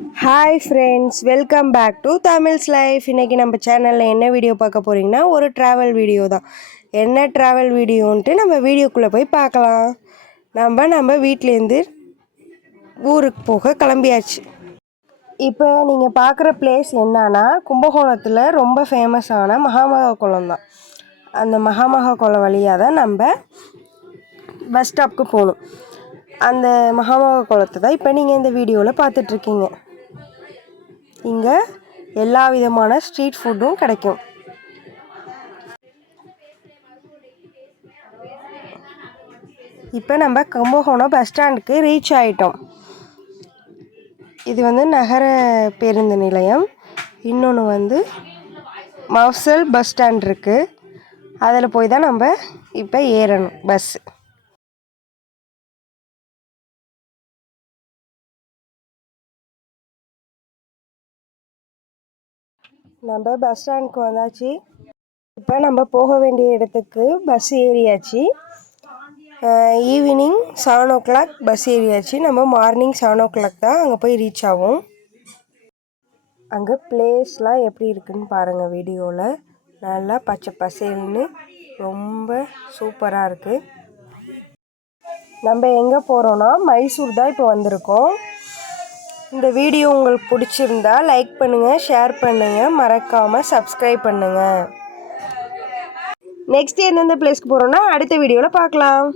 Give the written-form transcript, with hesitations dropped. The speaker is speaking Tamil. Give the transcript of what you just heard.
Hi friends, welcome back to Tamils life. இன்றைக்கி நம்ம சேனலில் என்ன வீடியோ பார்க்க போகிறீங்கன்னா ஒரு ட்ராவல் வீடியோ தான். என்ன ட்ராவல் வீடியோன்ட்டு நம்ம வீடியோக்குள்ளே போய் பார்க்கலாம். நம்ம வீட்டிலேருந்து ஊருக்கு போக கிளம்பியாச்சு. இப்போ நீங்கள் பார்க்குற பிளேஸ் என்னன்னா கும்பகோணத்தில் ரொம்ப ஃபேமஸான மகாமக குளம் தான். அந்த மகாமக குளம் வழியாக தான் நம்ம பஸ் ஸ்டாப்புக்கு போகணும். அந்த மகாமக குளத்தை தான் இப்போ நீங்கள் இந்த வீடியோவில் பார்த்துட்ருக்கீங்க. இங்கே எல்லா விதமான ஸ்ட்ரீட் ஃபுட்டும் கிடைக்கும். இப்போ நம்ம கும்பகோணம் பஸ் ஸ்டாண்டுக்கு ரீச் ஆகிட்டோம். இது நகர பேருந்து நிலையம். இன்னொன்று மஃப்சல் பஸ் ஸ்டாண்ட் இருக்குது. அதில் போய் தான் நம்ம இப்போ ஏறணும் பஸ்ஸு. நம்ம பஸ் ஸ்டாண்டுக்கு வந்தாச்சு. இப்போ நம்ம போக வேண்டிய இடத்துக்கு பஸ் ஏறியாச்சு. ஈவினிங் 7 o'clock பஸ் ஏறியாச்சு. நம்ம மார்னிங் 7 o'clock தான் அங்கே போய் ரீச் ஆகும். அங்கே பிளேஸ்லாம் எப்படி இருக்குதுன்னு பாருங்கள் வீடியோவில். நல்லா பச்சை பசேல்னு ரொம்ப சூப்பராக இருக்குது. நம்ம எங்கே போகிறோன்னா மைசூர் தான் இப்போ வந்திருக்கோம். இந்த வீடியோ உங்களுக்கு பிடிச்சிருந்தா லைக் பண்ணுங்கள், ஷேர் பண்ணுங்கள், மறக்காமல் சப்ஸ்கிரைப் பண்ணுங்கள். நெக்ஸ்ட் எந்தெந்த பிளேஸ்க்கு போகிறோன்னா அடுத்த வீடியோவில் பார்க்கலாம்.